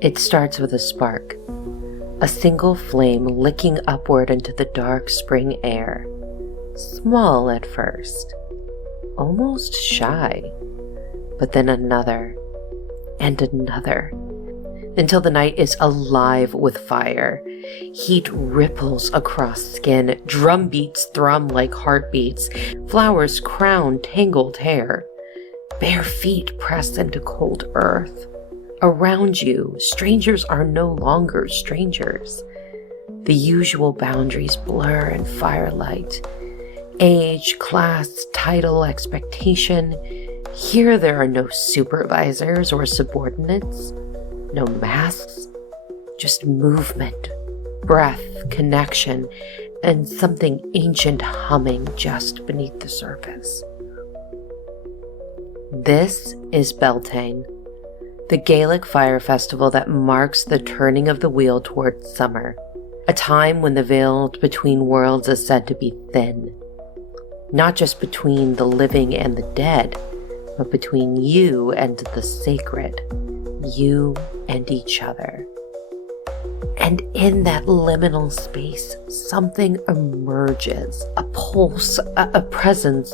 It starts with a spark, a single flame licking upward into the dark spring air, small at first, almost shy, but then another and another, until the night is alive with fire. Heat ripples across skin, drum beats thrum like heartbeats, flowers crown tangled hair, bare feet press into cold earth. Around you, strangers are no longer strangers. The usual boundaries blur in firelight. Age, class, title, expectation. Here there are no supervisors or subordinates, no masks, just movement, breath, connection, and something ancient humming just beneath the surface. This is Beltane, the Gaelic fire festival that marks the turning of the wheel towards summer, a time when the veil between worlds is said to be thin, not just between the living and the dead, but between you and the sacred, you and each other. And in that liminal space, something emerges, a pulse, a presence,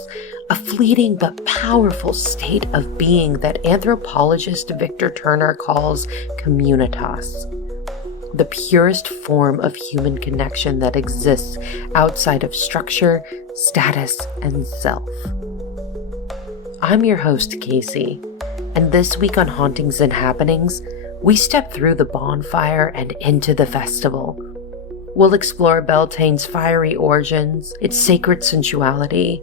a fleeting but powerful state of being that anthropologist Victor Turner calls Communitas, the purest form of human connection that exists outside of structure, status, and self. I'm your host, Casey, and this week on Hauntings and Happenings, we step through the bonfire and into the festival. We'll explore Beltane's fiery origins, its sacred sensuality,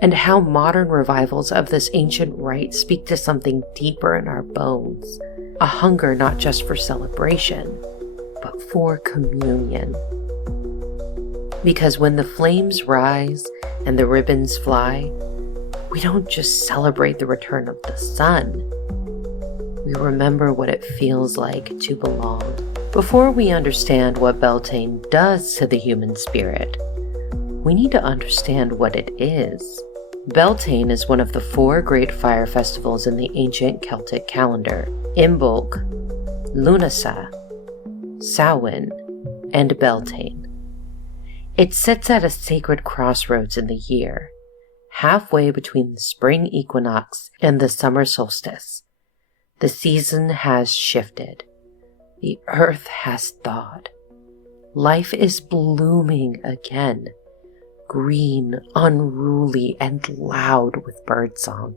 and how modern revivals of this ancient rite speak to something deeper in our bones, a hunger not just for celebration, but for communion. Because when the flames rise and the ribbons fly, we don't just celebrate the return of the sun. We remember what it feels like to belong. Before we understand what Beltane does to the human spirit, we need to understand what it is. Beltane is one of the 4 great fire festivals in the ancient Celtic calendar: Imbolc, Lunasa, Samhain, and Beltane. It sits at a sacred crossroads in the year, halfway between the spring equinox and the summer solstice. The season has shifted. The earth has thawed. Life is blooming again, green, unruly, and loud with birdsong.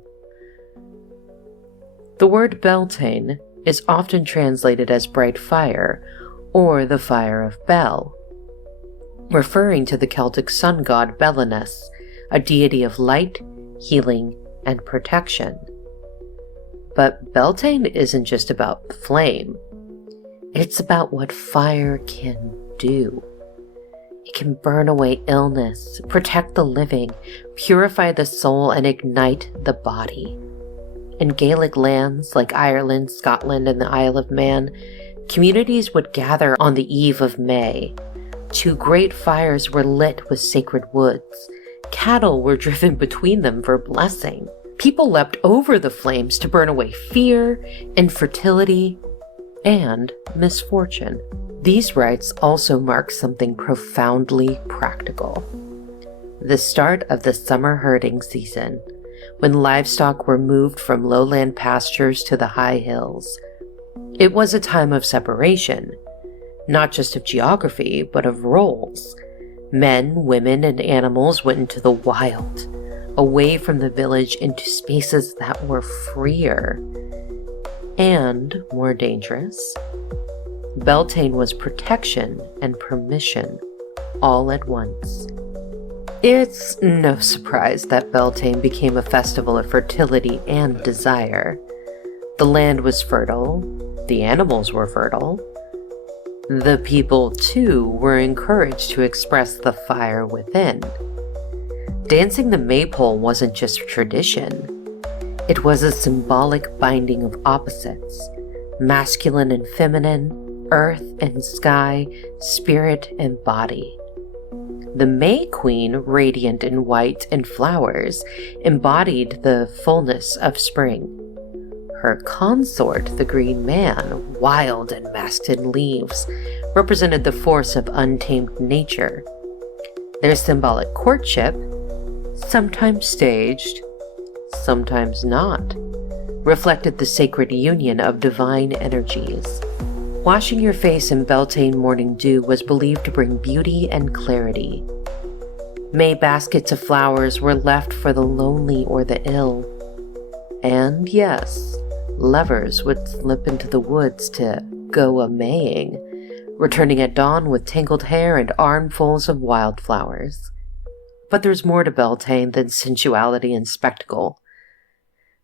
The word Beltane is often translated as bright fire or the fire of Bel, referring to the Celtic sun god Belenus, a deity of light, healing, and protection. But Beltane isn't just about the flame. It's about what fire can do. It can burn away illness, protect the living, purify the soul, and ignite the body. In Gaelic lands like Ireland, Scotland, and the Isle of Man, communities would gather on the eve of May. 2 great fires were lit with sacred woods. Cattle were driven between them for blessing. People leapt over the flames to burn away fear, infertility, and misfortune. These rites also mark something profoundly practical: the start of the summer herding season, when livestock were moved from lowland pastures to the high hills. It was a time of separation, not just of geography, but of roles. Men, women, and animals went into the wild, away from the village into spaces that were freer and more dangerous. Beltane was protection and permission all at once. It's no surprise that Beltane became a festival of fertility and desire. The land was fertile, the animals were fertile. The people, too, were encouraged to express the fire within. Dancing the maypole wasn't just tradition. It was a symbolic binding of opposites: masculine and feminine, earth and sky, spirit and body. The May Queen, radiant in white and flowers, embodied the fullness of spring. Her consort, the Green Man, wild and masked in leaves, represented the force of untamed nature. Their symbolic courtship, sometimes staged, sometimes not, reflected the sacred union of divine energies. Washing your face in Beltane morning dew was believed to bring beauty and clarity. May baskets of flowers were left for the lonely or the ill. And yes, lovers would slip into the woods to go a-maying, returning at dawn with tangled hair and armfuls of wildflowers. But there's more to Beltane than sensuality and spectacle.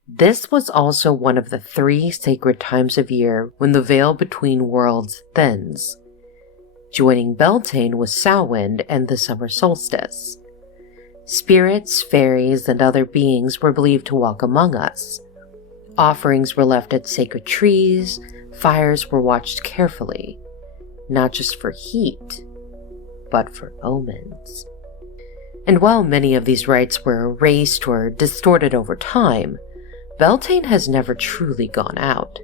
This was also one of the 3 sacred times of year when the veil between worlds thins. Joining Beltane was Samhain and the summer solstice. Spirits, fairies, and other beings were believed to walk among us. Offerings were left at sacred trees, fires were watched carefully, not just for heat, but for omens. And while many of these rites were erased or distorted over time, Beltane has never truly gone out.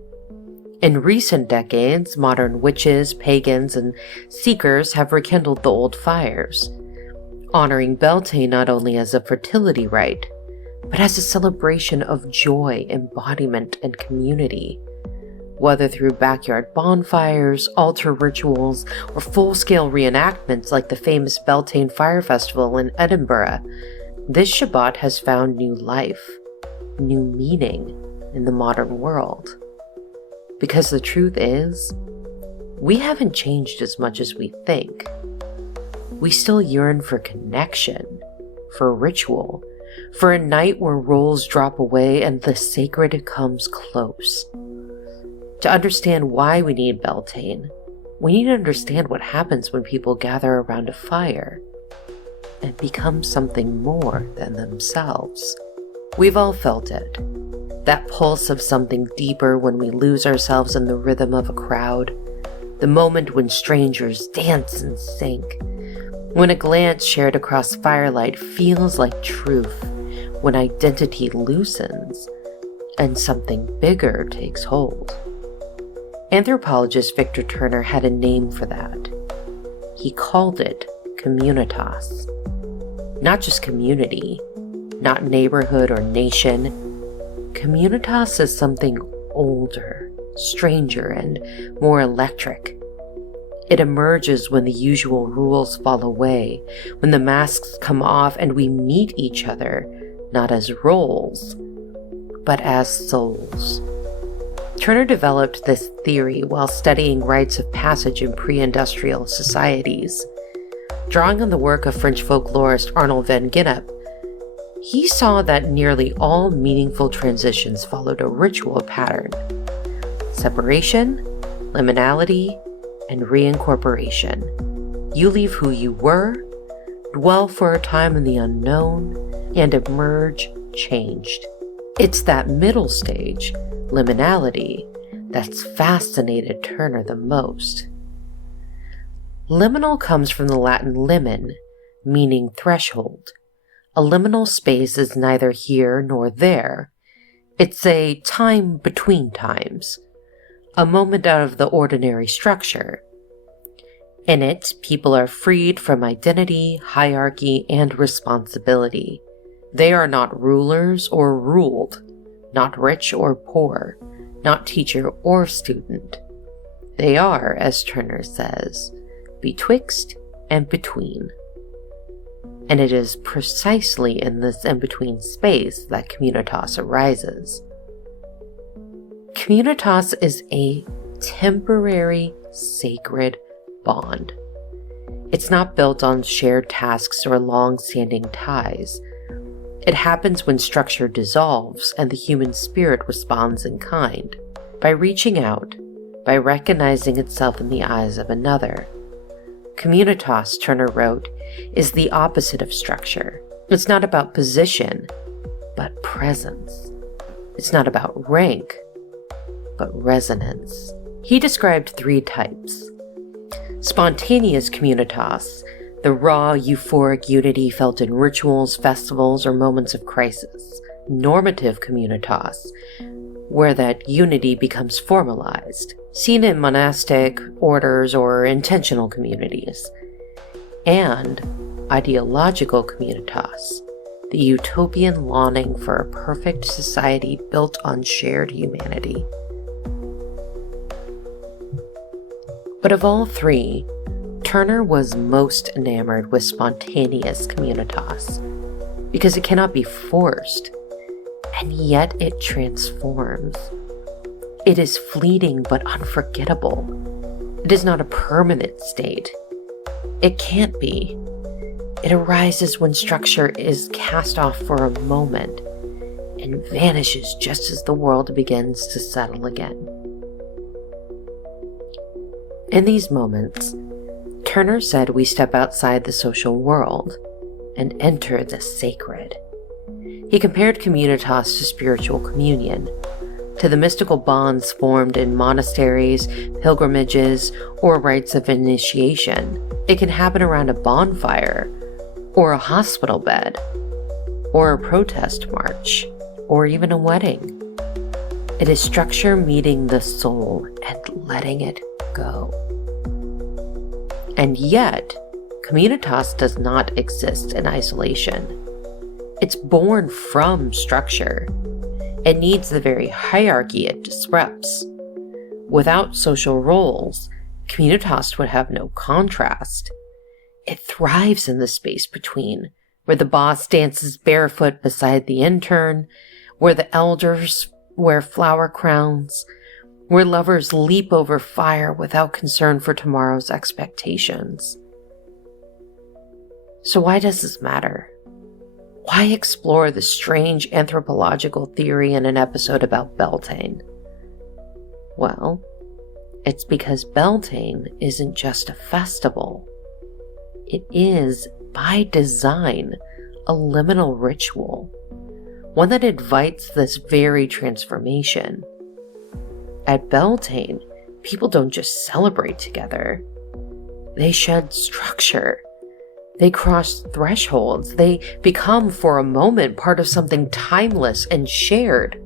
In recent decades, modern witches, pagans, and seekers have rekindled the old fires, honoring Beltane not only as a fertility rite, but as a celebration of joy, embodiment, and community. Whether through backyard bonfires, altar rituals, or full-scale reenactments like the famous Beltane Fire Festival in Edinburgh, this Sabbat has found new life, new meaning in the modern world. Because the truth is, we haven't changed as much as we think. We still yearn for connection, for ritual, for a night where roles drop away and the sacred comes close. To understand why we need Beltane, we need to understand what happens when people gather around a fire and become something more than themselves. We've all felt it, that pulse of something deeper when we lose ourselves in the rhythm of a crowd, the moment when strangers dance and sing, when a glance shared across firelight feels like truth, when identity loosens and something bigger takes hold. Anthropologist Victor Turner had a name for that. He called it Communitas. Not just community, not neighborhood or nation. Communitas is something older, stranger, and more electric. It emerges when the usual rules fall away, when the masks come off and we meet each other, not as roles, but as souls. Turner developed this theory while studying rites of passage in pre-industrial societies. Drawing on the work of French folklorist Arnold van Gennep, he saw that nearly all meaningful transitions followed a ritual pattern: separation, liminality, and reincorporation. You leave who you were, dwell for a time in the unknown, and emerge changed. It's that middle stage, liminality, that's fascinated Turner the most. Liminal comes from the Latin limen, meaning threshold. A liminal space is neither here nor there. It's a time between times, a moment out of the ordinary structure. In it, people are freed from identity, hierarchy, and responsibility. They are not rulers or ruled, not rich or poor, not teacher or student. They are, as Turner says, betwixt and between. And it is precisely in this in-between space that Communitas arises. Communitas is a temporary sacred bond. It's not built on shared tasks or long-standing ties. It happens when structure dissolves and the human spirit responds in kind, by reaching out, by recognizing itself in the eyes of another. Communitas, Turner wrote, is the opposite of structure. It's not about position, but presence. It's not about rank, but resonance. He described 3 types. Spontaneous communitas, the raw, euphoric unity felt in rituals, festivals, or moments of crisis. Normative communitas, where that unity becomes formalized, seen in monastic orders or intentional communities, and ideological communitas, the utopian longing for a perfect society built on shared humanity. But of all three, Turner was most enamored with spontaneous communitas, because it cannot be forced, and yet it transforms. It is fleeting but unforgettable. It is not a permanent state. It can't be. It arises when structure is cast off for a moment and vanishes just as the world begins to settle again. In these moments, Turner said we step outside the social world and enter the sacred. He compared communitas to spiritual communion, to the mystical bonds formed in monasteries, pilgrimages, or rites of initiation. It can happen around a bonfire, or a hospital bed, or a protest march, or even a wedding. It is structure meeting the soul and letting it go. And yet, Communitas does not exist in isolation. It's born from structure. It needs the very hierarchy it disrupts. Without social roles, Communitas would have no contrast. It thrives in the space between, where the boss dances barefoot beside the intern, where the elders wear flower crowns, where lovers leap over fire without concern for tomorrow's expectations. So why does this matter? Why explore the strange anthropological theory in an episode about Beltane? Well, it's because Beltane isn't just a festival. It is, by design, a liminal ritual, one that invites this very transformation. At Beltane, people don't just celebrate together. They shed structure. They cross thresholds. They become, for a moment, part of something timeless and shared.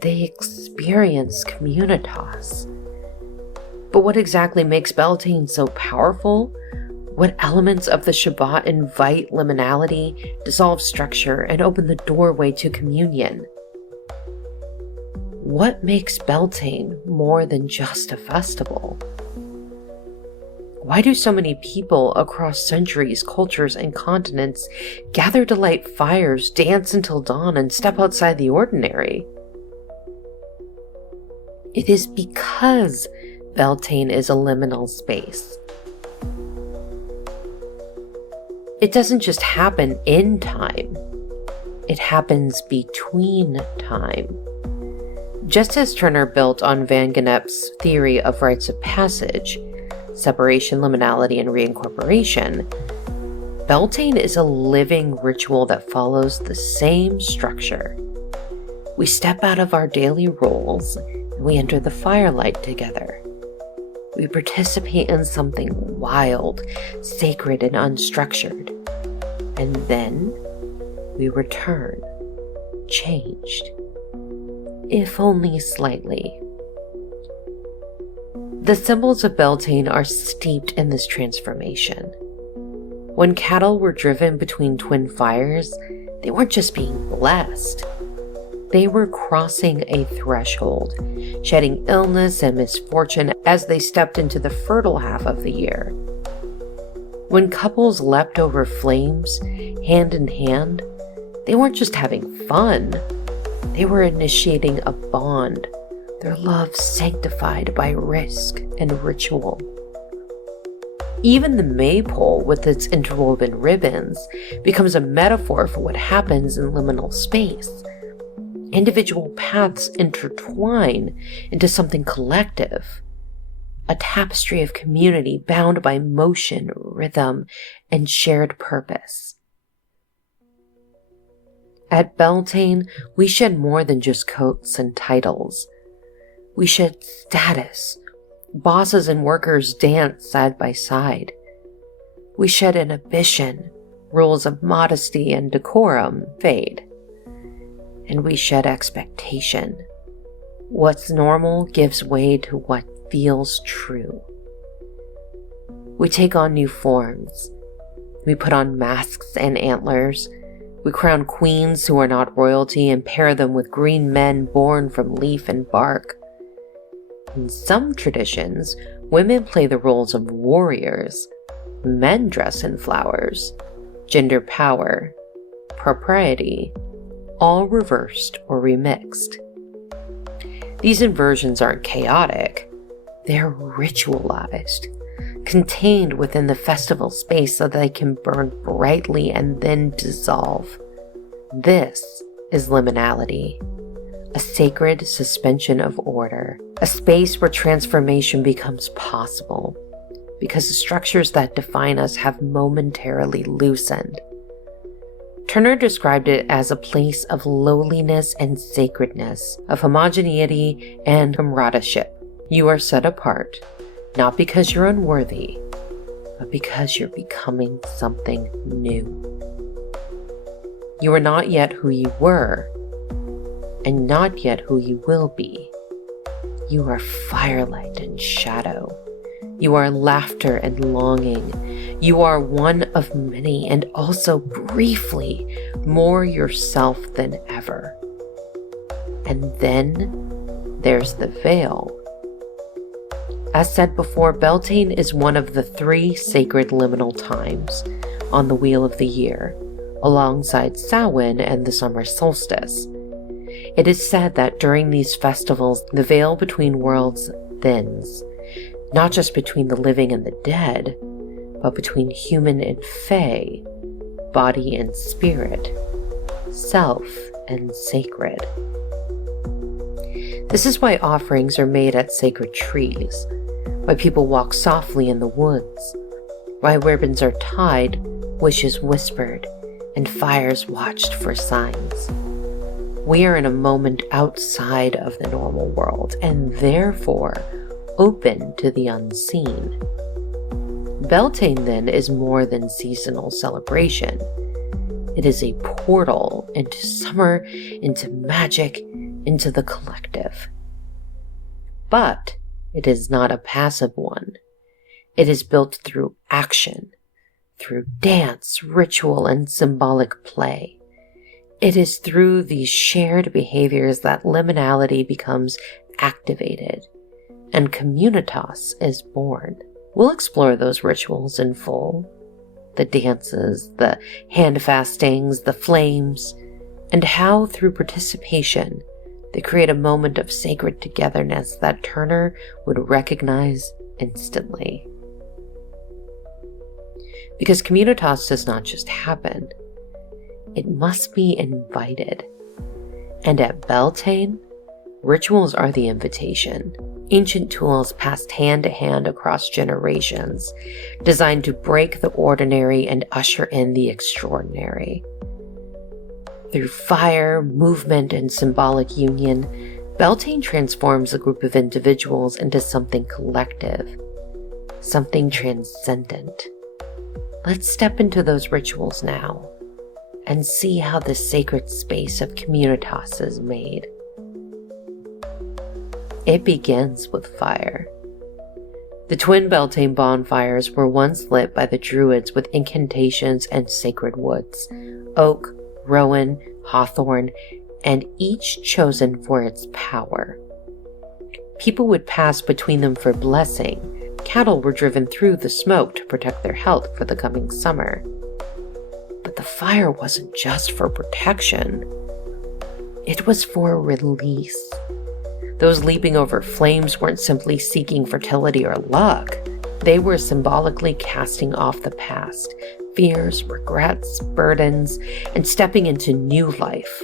They experience communitas. But what exactly makes Beltane so powerful? What elements of the Sabbat invite liminality, dissolve structure, and open the doorway to communion? What makes Beltane more than just a festival? Why do so many people across centuries, cultures, and continents gather to light fires, dance until dawn, and step outside the ordinary? It is because Beltane is a liminal space. It doesn't just happen in time. It happens between time. Just as Turner built on Van Gennep's theory of rites of passage, separation, liminality, and reincorporation, Beltane is a living ritual that follows the same structure. We step out of our daily roles and we enter the firelight together. We participate in something wild, sacred, and unstructured. And then we return, changed, if only slightly. The symbols of Beltane are steeped in this transformation. When cattle were driven between twin fires, they weren't just being blessed. They were crossing a threshold, shedding illness and misfortune as they stepped into the fertile half of the year. When couples leapt over flames, hand in hand, they weren't just having fun. They were initiating a bond, their love sanctified by risk and ritual. Even the maypole, with its interwoven ribbons, becomes a metaphor for what happens in liminal space. Individual paths intertwine into something collective, a tapestry of community bound by motion, rhythm, and shared purpose. At Beltane, we shed more than just coats and titles. We shed status. Bosses and workers dance side by side. We shed inhibition. Rules of modesty and decorum fade. and we shed expectation. What's normal gives way to what feels true. We take on new forms. We put on masks and antlers. We crown queens who are not royalty and pair them with green men born from leaf and bark. In some traditions, women play the roles of warriors. Men dress in flowers. Gender power, propriety, all reversed or remixed. These inversions aren't chaotic. They're ritualized, contained within the festival space so that they can burn brightly and then dissolve. This is liminality, a sacred suspension of order, a space where transformation becomes possible because the structures that define us have momentarily loosened. Turner described it as a place of lowliness and sacredness, of homogeneity and comradeship. You are set apart, not because you're unworthy, but because you're becoming something new. You are not yet who you were, and not yet who you will be. You are firelight and shadow. You are laughter and longing. You are one of many, and also briefly more yourself than ever. And then there's the veil. As said before, Beltane is one of the 3 sacred liminal times on the wheel of the year, alongside Samhain and the summer solstice. It is said that during these festivals, the veil between worlds thins, not just between the living and the dead, but between human and fae, body and spirit, self and sacred. This is why offerings are made at sacred trees, why people walk softly in the woods, why ribbons are tied, wishes whispered, and fires watched for signs. We are in a moment outside of the normal world, and therefore open to the unseen. Beltane, then, is more than seasonal celebration. It is a portal into summer, into magic, into the collective. But it is not a passive one. It is built through action, through dance, ritual, and symbolic play. It is through these shared behaviors that liminality becomes activated, and Communitas is born. We'll explore those rituals in full. The dances, the handfastings, the flames, and how through participation they create a moment of sacred togetherness that Turner would recognize instantly. Because Communitas does not just happen, it must be invited. And at Beltane, rituals are the invitation. Ancient tools passed hand to hand across generations, designed to break the ordinary and usher in the extraordinary. Through fire, movement, and symbolic union, Beltane transforms a group of individuals into something collective, something transcendent. Let's step into those rituals now and see how the sacred space of Communitas is made. It begins with fire. The twin Beltane bonfires were once lit by the Druids with incantations and sacred woods, oak, rowan, hawthorn, and each chosen for its power. People would pass between them for blessing. Cattle were driven through the smoke to protect their health for the coming summer. But the fire wasn't just for protection. It was for release. Those leaping over flames weren't simply seeking fertility or luck. They were symbolically casting off the past, fears, regrets, burdens, and stepping into new life.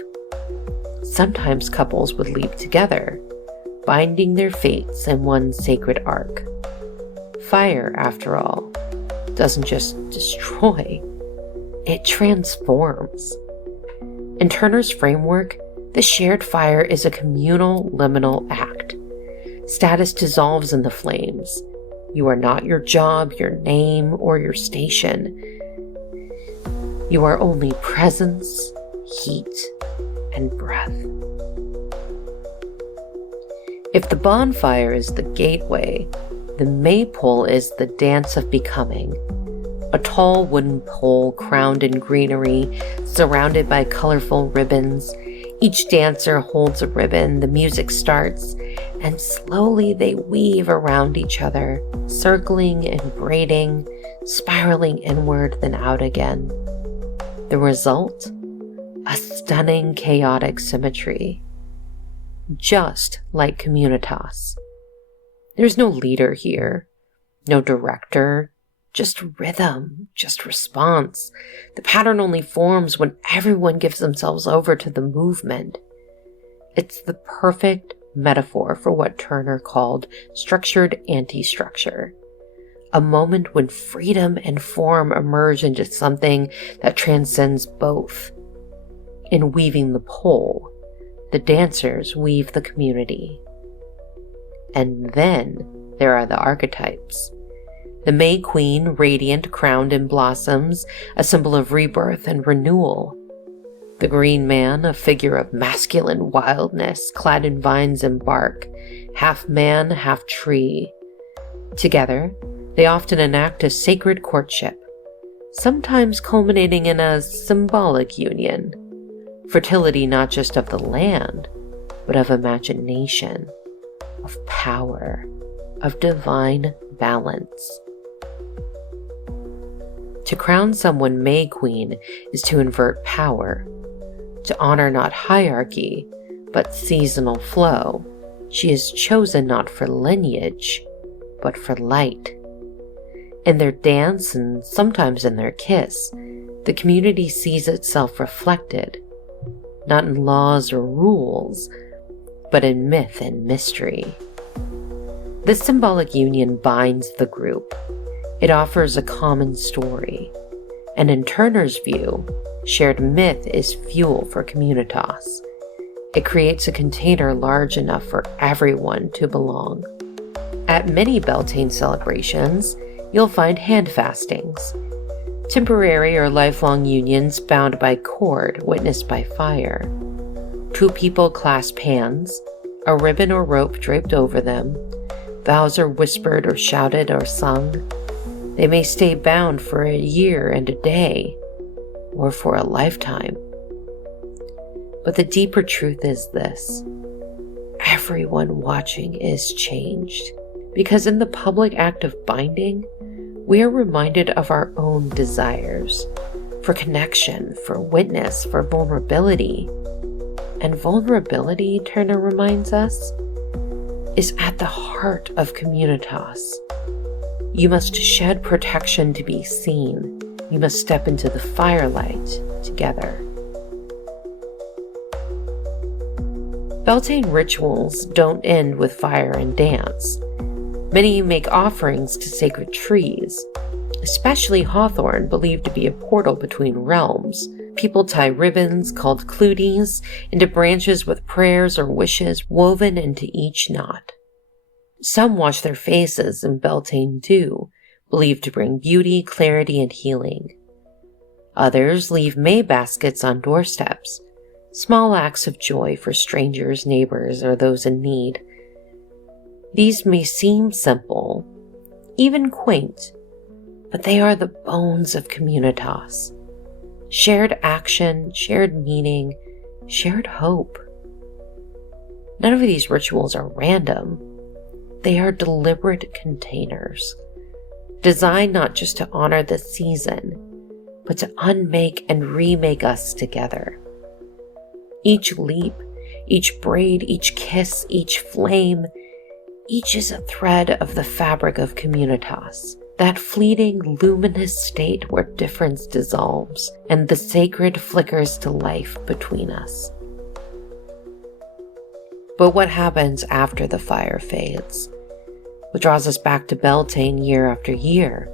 Sometimes couples would leap together, binding their fates in one sacred arc. Fire, after all, doesn't just destroy, it transforms. In Turner's framework, the shared fire is a communal liminal act. Status dissolves in the flames. You are not your job, your name, or your station. You are only presence, heat, and breath. If the bonfire is the gateway, the maypole is the dance of becoming. A tall wooden pole crowned in greenery, surrounded by colorful ribbons. Each dancer holds a ribbon, the music starts, and slowly they weave around each other, circling and braiding, spiraling inward then out again. The result? A stunning, chaotic symmetry. Just like Communitas. There's no leader here, no director, just rhythm, just response. The pattern only forms when everyone gives themselves over to the movement. It's the perfect metaphor for what Turner called structured anti-structure. A moment when freedom and form emerge into something that transcends both. In weaving the pole, the dancers weave the community. And then there are the archetypes. The May Queen, radiant, crowned in blossoms, a symbol of rebirth and renewal. The Green Man, a figure of masculine wildness, clad in vines and bark, half man, half tree. Together, they often enact a sacred courtship, sometimes culminating in a symbolic union. Fertility not just of the land, but of imagination, of power, of divine balance. To crown someone May Queen is to invert power, to honor not hierarchy, but seasonal flow. She is chosen not for lineage, but for light. In their dance and sometimes in their kiss, the community sees itself reflected, not in laws or rules, but in myth and mystery. This symbolic union binds the group. It offers a common story, and in Turner's view, shared myth is fuel for Communitas. It creates a container large enough for everyone to belong. At many Beltane celebrations, you'll find handfastings, temporary or lifelong unions bound by cord, witnessed by fire. Two people clasp hands, a ribbon or rope draped over them. Vows are whispered or shouted or sung. They may stay bound for a year and a day, or for a lifetime. But the deeper truth is this: everyone watching is changed, because in the public act of binding, we are reminded of our own desires for connection, for witness, for vulnerability. And vulnerability, Turner reminds us, is at the heart of Communitas. You must shed protection to be seen. You must step into the firelight together. Beltane rituals don't end with fire and dance. Many make offerings to sacred trees, especially hawthorn, believed to be a portal between realms. People tie ribbons, called cluties, into branches with prayers or wishes woven into each knot. Some wash their faces in Beltane dew, believed to bring beauty, clarity, and healing. Others leave May baskets on doorsteps, small acts of joy for strangers, neighbors, or those in need. These may seem simple, even quaint, but they are the bones of Communitas. Shared action, shared meaning, shared hope. None of these rituals are random. They are deliberate containers, designed not just to honor the season, but to unmake and remake us together. Each leap, each braid, each kiss, each flame, each is a thread of the fabric of Communitas, that fleeting, luminous state where difference dissolves and the sacred flickers to life between us. But what happens after the fire fades? What draws us back to Beltane year after year,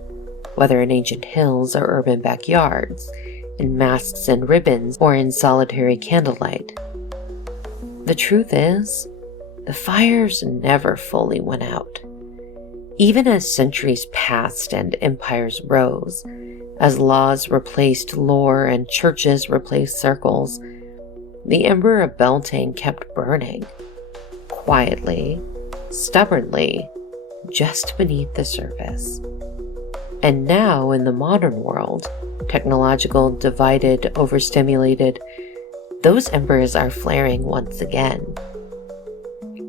whether in ancient hills or urban backyards, in masks and ribbons, or in solitary candlelight? The truth is, the fires never fully went out. Even as centuries passed and empires rose, as laws replaced lore and churches replaced circles, the ember of Beltane kept burning, quietly, stubbornly, just beneath the surface. And now, in the modern world, technological, divided, overstimulated, those embers are flaring once again.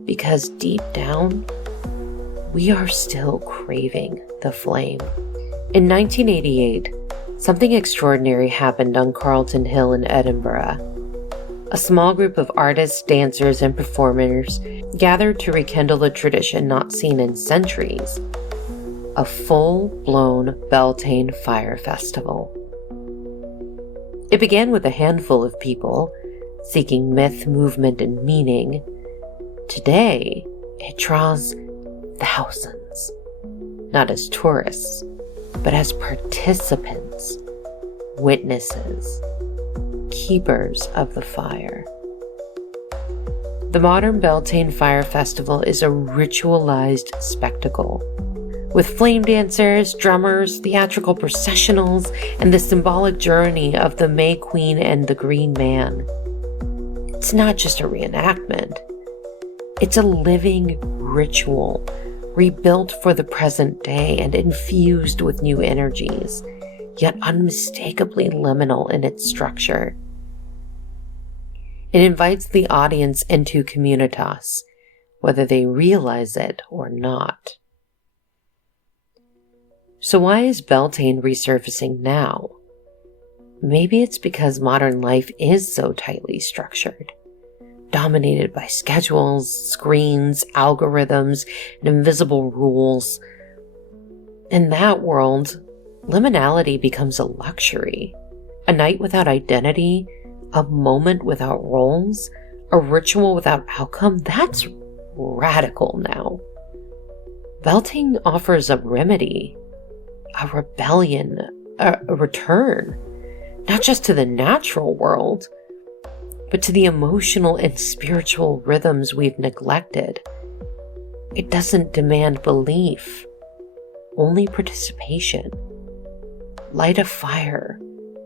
Because deep down, we are still craving the flame. In 1988, something extraordinary happened on Carlton Hill in Edinburgh. A small group of artists, dancers, and performers gathered to rekindle a tradition not seen in centuries: a full-blown Beltane fire festival. It began with a handful of people seeking myth, movement, and meaning. Today, it draws thousands, not as tourists, but as participants, witnesses, keepers of the fire. The modern Beltane Fire Festival is a ritualized spectacle, with flame dancers, drummers, theatrical processionals, and the symbolic journey of the May Queen and the Green Man. It's not just a reenactment. It's a living ritual, rebuilt for the present day and infused with new energies, yet unmistakably liminal in its structure. It invites the audience into Communitas, whether they realize it or not. So why is Beltane resurfacing now? Maybe it's because modern life is so tightly structured, dominated by schedules, screens, algorithms, and invisible rules. In that world, liminality becomes a luxury. A night without identity, a moment without roles, a ritual without outcome, that's radical now. Beltane offers a remedy, a rebellion, a return, not just to the natural world, but to the emotional and spiritual rhythms we've neglected. It doesn't demand belief, only participation. Light a fire,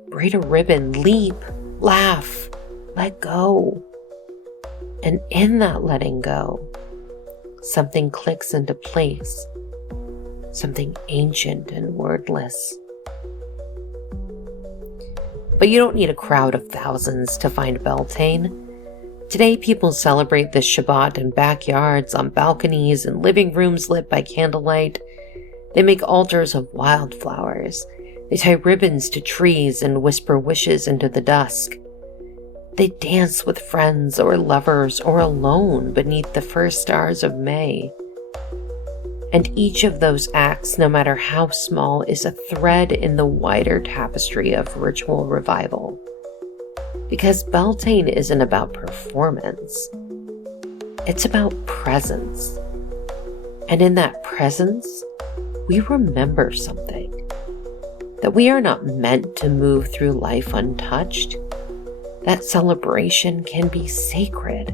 braid a ribbon, leap, laugh, let go. And in that letting go, something clicks into place, something ancient and wordless. But you don't need a crowd of thousands to find Beltane. Today, people celebrate this Shabbat in backyards, on balconies, and living rooms lit by candlelight. They make altars of wildflowers. They tie ribbons to trees and whisper wishes into the dusk. They dance with friends or lovers or alone beneath the first stars of May. And each of those acts, no matter how small, is a thread in the wider tapestry of ritual revival. Because Beltane isn't about performance. It's about presence. And in that presence, we remember something. That we are not meant to move through life untouched. That celebration can be sacred.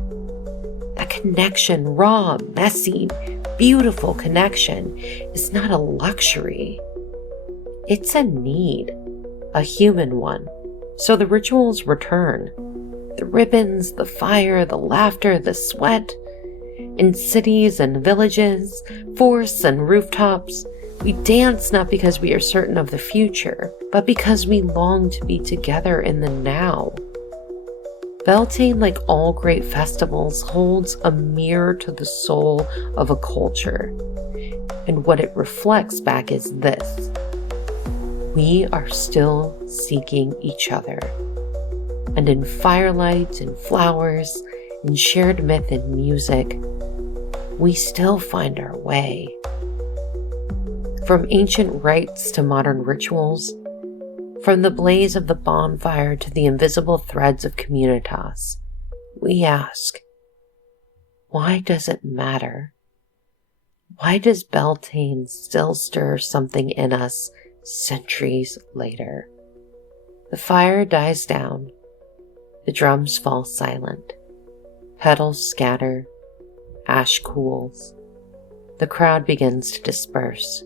That connection, raw, messy, beautiful connection, is not a luxury. It's a need, a human one. So the rituals return. The ribbons, the fire, the laughter, the sweat. In cities and villages, forests and rooftops, we dance not because we are certain of the future, but because we long to be together in the now. Beltane, like all great festivals, holds a mirror to the soul of a culture. And what it reflects back is this: we are still seeking each other. And in firelight and flowers, in shared myth and music, we still find our way. From ancient rites to modern rituals, from the blaze of the bonfire to the invisible threads of Communitas, we ask, why does it matter? Why does Beltane still stir something in us centuries later? The fire dies down. The drums fall silent. Petals scatter. Ash cools. The crowd begins to disperse.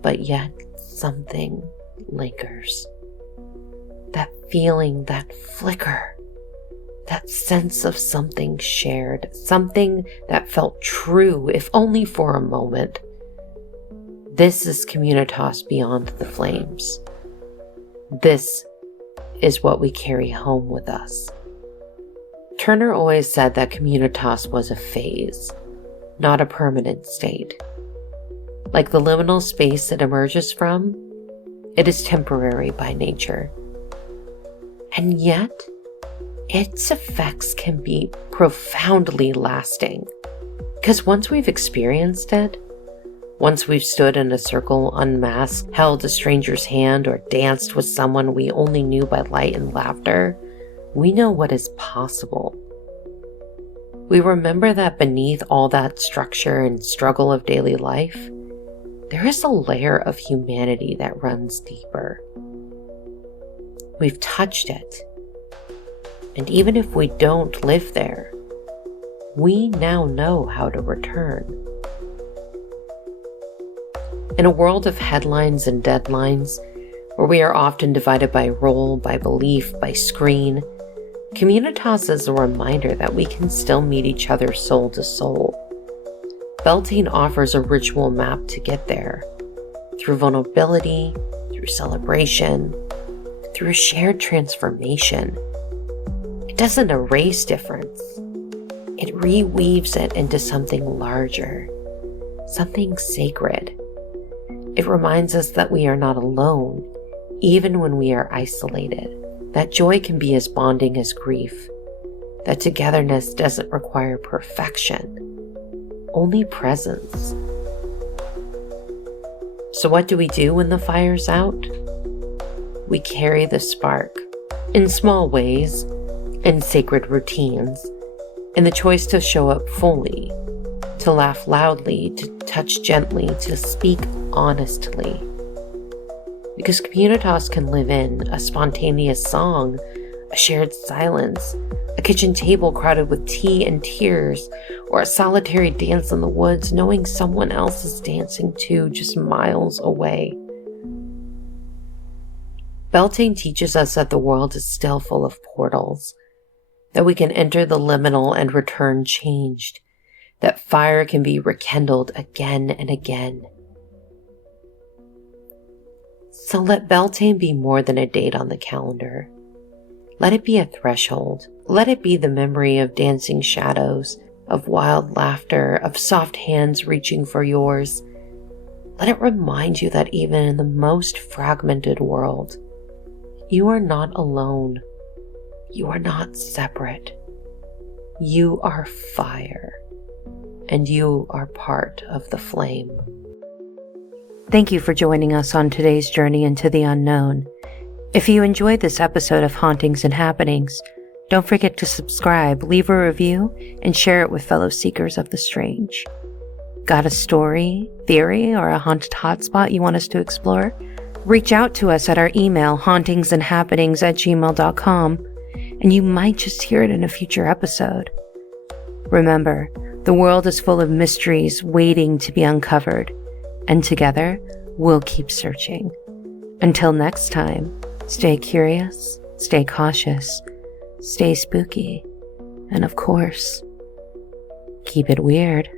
But yet something lingers. That feeling, that flicker, that sense of something shared, something that felt true, if only for a moment. This is Communitas beyond the flames. This is what we carry home with us. Turner always said that Communitas was a phase, not a permanent state. Like the liminal space it emerges from, it is temporary by nature. And yet, its effects can be profoundly lasting. Because once we've experienced it, once we've stood in a circle unmasked, held a stranger's hand, or danced with someone we only knew by light and laughter, we know what is possible. We remember that beneath all that structure and struggle of daily life, there is a layer of humanity that runs deeper. We've touched it. And even if we don't live there, we now know how to return. In a world of headlines and deadlines, where we are often divided by role, by belief, by screen, Communitas is a reminder that we can still meet each other soul to soul. Beltane offers a ritual map to get there, through vulnerability, through celebration, through a shared transformation. It doesn't erase difference. It reweaves it into something larger, something sacred. It reminds us that we are not alone, even when we are isolated, that joy can be as bonding as grief, that togetherness doesn't require perfection, only presence. So what do we do when the fire's out? We carry the spark, in small ways, in sacred routines, in the choice to show up fully, to laugh loudly, to touch gently, to speak honestly. Because Communitas can live in a spontaneous song, a shared silence, a kitchen table crowded with tea and tears, or a solitary dance in the woods, knowing someone else is dancing too, just miles away. Beltane teaches us that the world is still full of portals, that we can enter the liminal and return changed, that fire can be rekindled again and again. So let Beltane be more than a date on the calendar. Let it be a threshold. Let it be the memory of dancing shadows, of wild laughter, of soft hands reaching for yours. Let it remind you that even in the most fragmented world, you are not alone. You are not separate. You are fire, and you are part of the flame. Thank you for joining us on today's journey into the unknown. If you enjoyed this episode of Hauntings and Happenings, don't forget to subscribe, leave a review, and share it with fellow seekers of the strange. Got a story, theory, or a haunted hotspot you want us to explore? Reach out to us at our email, hauntingsandhappenings@gmail.com, and you might just hear it in a future episode. Remember, the world is full of mysteries waiting to be uncovered, and together, we'll keep searching. Until next time, stay curious, stay cautious, stay spooky, and of course, keep it weird.